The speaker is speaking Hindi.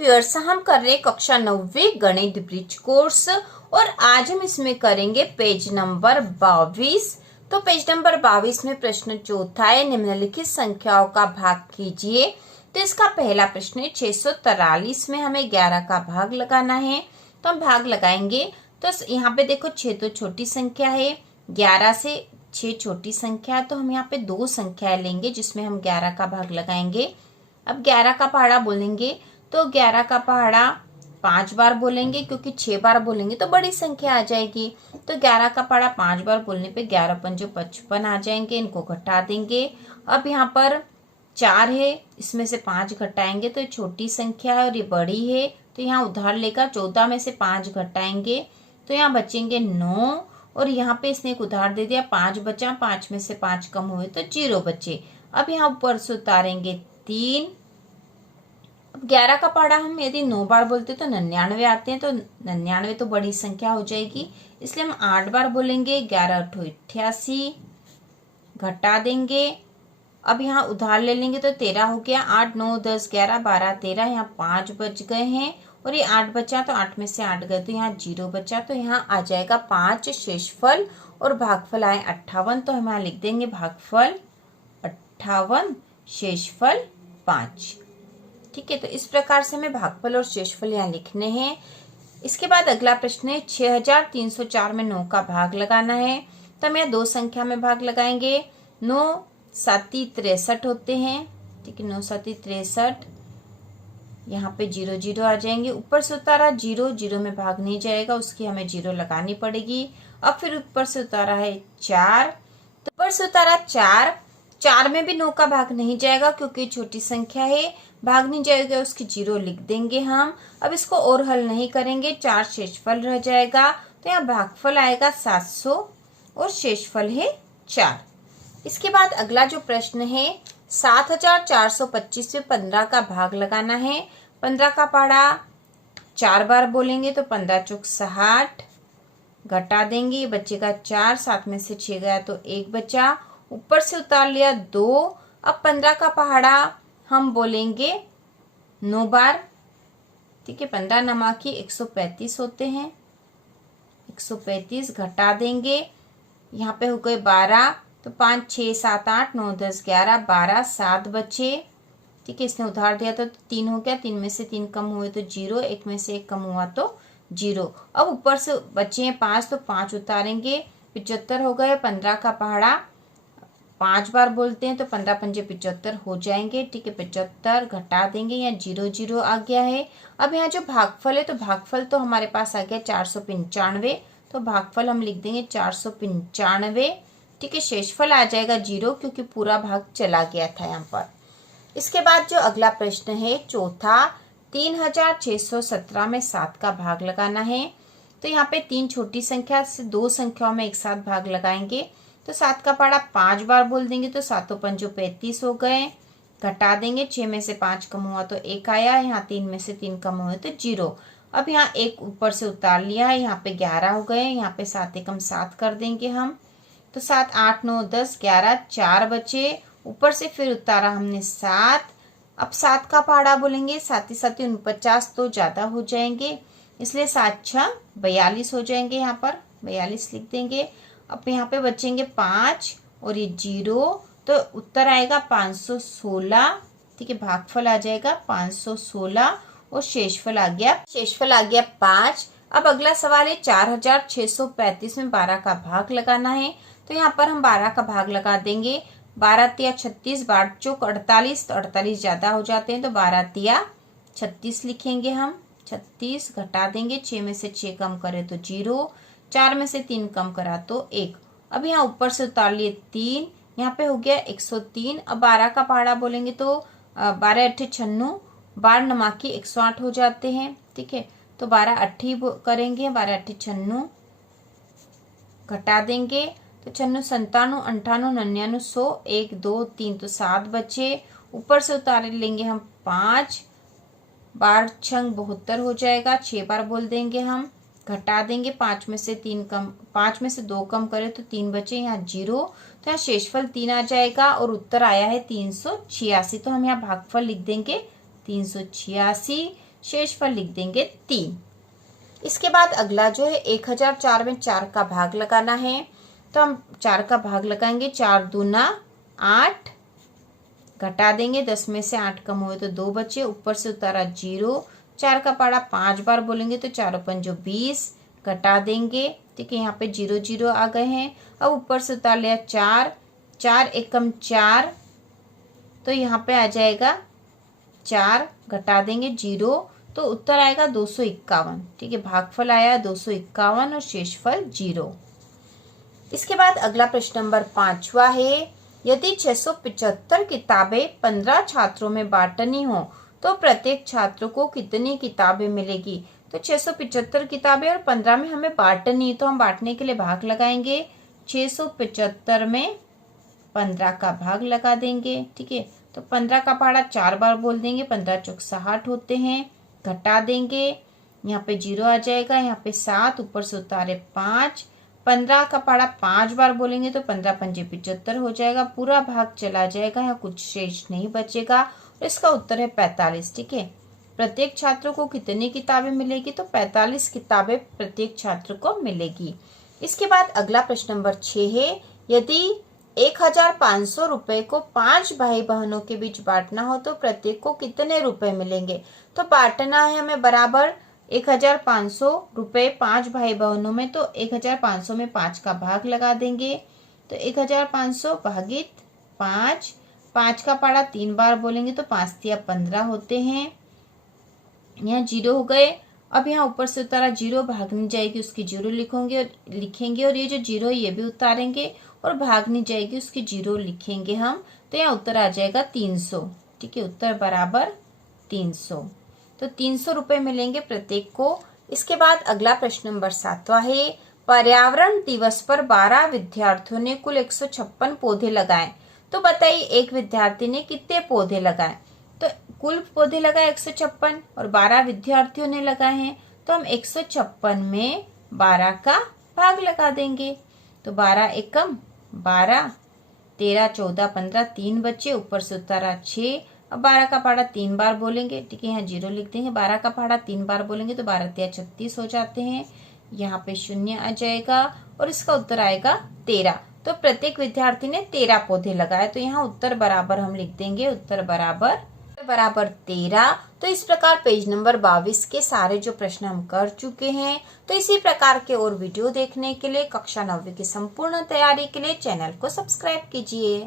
व्यूअर्स, हम कर रहे कक्षा 9वीं गणित ब्रिज कोर्स और आज हम इसमें करेंगे पेज नंबर 22। तो पेज नंबर 22 में प्रश्न चौथा है, निम्नलिखित संख्याओं का भाग कीजिए। तो इसका पहला प्रश्न है 643 में हमें 11 का भाग लगाना है। तो हम भाग लगाएंगे। तो यहाँ पे देखो 6 तो छोटी संख्या है, 11 से 6 छोटी संख्या है, तो हम यहाँ पे दो संख्याएं लेंगे जिसमें हम 11 का भाग लगाएंगे। अब 11 का पहाड़ा बोलेंगे तो 11 का पहाड़ा 5 बार बोलेंगे, क्योंकि 6 बार बोलेंगे तो बड़ी संख्या आ जाएगी। तो 11 का पहाड़ा 5 बार बोलने पे 11 पंजो 55 आ जाएंगे, इनको घटा देंगे। अब यहाँ पर 4 है, इसमें से 5 घटाएंगे तो ये छोटी संख्या है और ये बड़ी है, तो यहाँ उधार लेकर 14 में से 5 घटाएंगे तो यहाँ बचेंगे 9, और यहाँ पे इसने एक उधार दे दिया, 5 बचा, 5 में से 5 कम हुए तो 0 बचे। अब यहाँ ऊपर से उतारेंगे 3। अब 11 का पहाड़ा हम यदि 9 बार बोलते तो 99 आते हैं, तो 99 तो बड़ी संख्या हो जाएगी, इसलिए हम 8 बार बोलेंगे। 11 8 88 घटा देंगे। अब यहाँ उधार ले लेंगे तो 13 हो गया, 8 9 10 11 12 13, यहाँ 5 बच गए हैं और ये 8 बचा, तो 8 में से 8 गए तो यहाँ 0 बचा, तो यहाँ आ जाएगा 5 शेषफल और भागफल आए 58। तो हम यहाँ लिख देंगे भागफल 58, शेषफल 5। ठीक है, तो इस प्रकार से हमें भागफल और शेषफल यहाँ लिखने हैं। इसके बाद अगला प्रश्न है 6304 में 9 का भाग लगाना है। तो हम यहाँ दो संख्या में भाग लगाएंगे। 9 7 63 होते हैं। ठीक है, 9 7 63, यहाँ पे 0 0 आ जाएंगे। ऊपर से उतारा 0, 0 में भाग नहीं जाएगा, उसकी हमें 0 लगानी पड़ेगी। अब फिर ऊपर से उतारा है 4, तो ऊपर से उतारा 4, 4 में भी 9 का भाग नहीं जाएगा क्योंकि छोटी संख्या है, भाग नहीं जाएगा, उसकी 0 लिख देंगे हम। अब इसको और हल नहीं करेंगे, 4 शेषफल रह जाएगा, तो यहाँ भागफल आएगा 700 और शेषफल है 4। इसके बाद अगला जो प्रश्न है 7425 में 15 का भाग लगाना है। 15 का पहाड़ा 4 बार बोलेंगे तो 15 चौक 60 घटा देंगे, बचेगा 4, 7 में से 6 गया तो 1 बचा, ऊपर से उतार लिया 2। अब 15 का पहाड़ा हम बोलेंगे 9 बार। ठीक है, 15 नमा की 135 होते हैं, 135 घटा देंगे, यहाँ पे हो गए 12, तो 5 6 7 8 9 10 11 12, 7 बचे। ठीक है, इसने उधार दिया तो 3 हो गया, 3 में से 3 कम हुए तो 0, 1 में से 1 कम हुआ तो 0। अब ऊपर से बचे हैं 5, तो 5 उतारेंगे, 75 हो गए। 15 का पहाड़ा 5 बार बोलते हैं तो 15 पंजे 75 हो जाएंगे। ठीक है, 75 घटा देंगे, यहाँ 0 0 आ गया है। अब यहाँ जो भागफल है, तो भागफल तो हमारे पास आ गया 495, तो भागफल हम लिख देंगे 495। ठीक है, शेषफल आ जाएगा 0 क्योंकि पूरा भाग चला गया था यहाँ पर। इसके बाद जो अगला प्रश्न है चौथा 3617 में 7 का भाग लगाना है। तो यहाँ पे 3 छोटी संख्या से 2 संख्याओं में एक साथ भाग लगाएंगे। तो 7 का पहाड़ा 5 बार बोल देंगे तो 7 पंजो 35 हो गए, घटा देंगे, 6 में से 5 कम हुआ तो 1 आया, यहाँ 3 में से 3 कम हुए तो 0। अब यहाँ 1 ऊपर से उतार लिया है, यहाँ पे 11 हो गए, यहाँ पे 7 एकम 7 कर देंगे हम, तो 7 8 9 10 11, 4 बचे, ऊपर से फिर उतारा हमने 7। अब 7 का पहाड़ा बोलेंगे, 7 7 49 तो ज्यादा हो जाएंगे, इसलिए 7 6 42 हो जाएंगे, यहाँ पर 42 लिख देंगे। अब यहाँ पे बचेंगे 5 और ये 0, तो उत्तर आएगा 516। ठीक है, भागफल आ जाएगा 516 और शेषफल आ गया 5। अब अगला सवाल है 4635 में 12 का भाग लगाना है। तो यहाँ पर हम 12 का भाग लगा देंगे। 12 तिया 36, 12 चौक 48, तो 48 ज्यादा हो जाते हैं, तो 12 तिया 36 लिखेंगे हम, 36 घटा देंगे, 6 में से 6 कम करे तो 0, 4 में से 3 कम करा तो 1। अब यहाँ ऊपर से उतार लिए 3, यहाँ पे हो गया 103। अब 12 का पहाड़ा बोलेंगे तो 12 8 96, 12 नमा की 108 हो जाते हैं। ठीक है, तो 12 8 करेंगे, 12 8 96 घटा देंगे, तो 96 97 98 99 100 1 2 3, तो 7 बचे, ऊपर से उतार लेंगे हम 5, 12 छंग 72 हो जाएगा, 6 बार बोल देंगे हम, घटा देंगे, 5 में से 2 कम करे तो 3 बचे, यहाँ 0, तो यहाँ शेषफल 3 आ जाएगा और उत्तर आया है 386। तो हम यहाँ भागफल लिख देंगे 386, शेषफल लिख देंगे 3। इसके बाद अगला जो है 1004 में 4 का भाग लगाना है, तो हम 4 का भाग लगाएंगे। 4 दूना 8, घटा देंगे, 10 में से 8 कम हुए तो 2 बचे, ऊपर से उतारा 0। 4 का पहाड़ा 5 बार बोलेंगे तो 4 पंजो 20, घटा देंगे। ठीक है, यहाँ पे 0 0 आ गए हैं। अब ऊपर से उतार लिया 4, 4 एकम 4, तो यहाँ पे आ जाएगा 4, घटा देंगे 0, तो उत्तर आएगा 251। ठीक है, भागफल आया 251 और शेषफल 0। इसके बाद अगला प्रश्न नंबर 5वां है, यदि 675 किताबें 15 छात्रों में बांटनी हो तो प्रत्येक छात्र को कितनी किताबें मिलेगी। तो 675 किताबें और 15 में हमें बांटनी, तो हम बांटने के लिए भाग लगाएंगे। 675 में 15 का भाग लगा देंगे। ठीक है, तो 15 का पहाड़ा 4 बार बोल देंगे, 15 चौक 60 होते हैं, घटा देंगे, यहाँ पे 0 आ जाएगा, यहाँ पे 7, ऊपर से उतारे 5। 15 का पहाड़ा 5 बार बोलेंगे तो 15 पंजे 75 हो जाएगा, पूरा भाग चला जाएगा, यहाँ कुछ शेष नहीं बचेगा और इसका उत्तर है 45। ठीक है, प्रत्येक छात्र को कितनी किताबें मिलेगी, तो 45 किताबें प्रत्येक छात्र को मिलेगी। इसके बाद अगला प्रश्न नंबर 6 है, यदि 1500 रुपए को 5 भाई बहनों के बीच बांटना हो तो प्रत्येक को कितने रुपए मिलेंगे। तो बांटना है हमें बराबर 1500 रुपए 5 भाई बहनों में, तो 1500 में 5 का भाग लगा देंगे, तो 1500 भागित 5, 5 का पहाड़ा 3 बार बोलेंगे तो 5 तिया 15 होते हैं, यहाँ 0 हो गए। अब यहाँ ऊपर से उतारा 0, भागनी जाएगी उसकी 0 लिखेंगे और ये जो 0 है ये भी उतारेंगे और भागनी जाएगी उसकी 0 लिखेंगे हम, तो यहाँ उत्तर आ जाएगा 300। ठीक है, उत्तर बराबर 300, तो 300 रुपए मिलेंगे प्रत्येक को। इसके बाद अगला प्रश्न नंबर 7वां है, पर्यावरण दिवस पर 12 विद्यार्थियों ने कुल 156 पौधे लगाए, तो बताइए एक विद्यार्थी ने कितने पौधे लगाए। तो कुल पौधे लगाए 156 और 12 विद्यार्थियों ने लगाए हैं, तो हम 156 में 12 का भाग लगा देंगे, तो 12 एकम 12, 13 14 15, 3 बच्चे, ऊपर से उतारा 6। अब 12 का पहाड़ा 3 बार बोलेंगे। ठीक है, यहाँ 0 लिख देंगे, 12 का पहाड़ा 3 बार बोलेंगे तो 12 तिया 36 हो जाते हैं, यहाँ पे 0 आ जाएगा और इसका उत्तर आएगा 13। तो प्रत्येक विद्यार्थी ने 13 पौधे लगाए, तो यहाँ उत्तर बराबर हम लिख देंगे, उत्तर बराबर 13। तो इस प्रकार पेज नंबर 22 के सारे जो प्रश्न हम कर चुके हैं। तो इसी प्रकार के और वीडियो देखने के लिए कक्षा 9वीं की संपूर्ण तैयारी के लिए चैनल को सब्सक्राइब कीजिए।